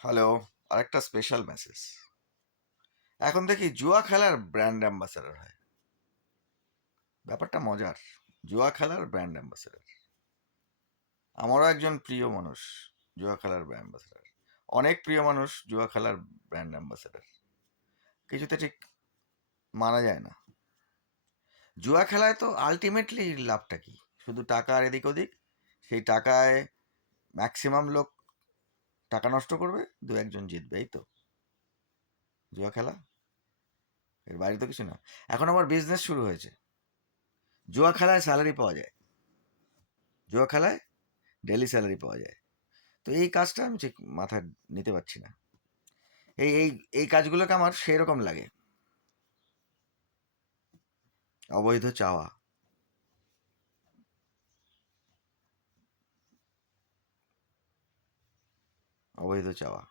Hello, আরেকটা special message. এখন দেখি জুয়া খেলার ব্র্যান্ড অ্যাম্বাসেডর হয়। ব্যাপারটা মজার। জুয়া খেলার ব্র্যান্ড অ্যাম্বাসেডর। আমারও একজন প্রিয় মানুষ জুয়া খেলার ব্র্যান্ড অ্যাম্বাসেডর। অনেক প্রিয় মানুষ জুয়া খেলার ব্র্যান্ড অ্যাম্বাসেডর। কিছুতে ঠিক মানা যায় না। জুয়া খেলায় তো আলটিমেটলি লাভটা কি? শুধু টাকা আর এদিক ওদিক। সেই টাকায় ম্যাক্সিমাম লোক টাকা নষ্ট করবে, দু একজন জিতবে, এই তো জুয়া খেলা। এর বাইরে তো কিছু না। এখন আমার বিজনেস শুরু হয়েছে। জুয়া খেলায় স্যালারি পাওয়া যায়। জুয়া খেলায় ডেলি স্যালারি পাওয়া যায়। তো এই কাজটা আমি ঠিক মাথায় নিতে পারছি না। এই এই এই কাজগুলোকে আমার সেই রকম লাগে, অবৈধ চাওয়া। অবৈধ চাওয়া।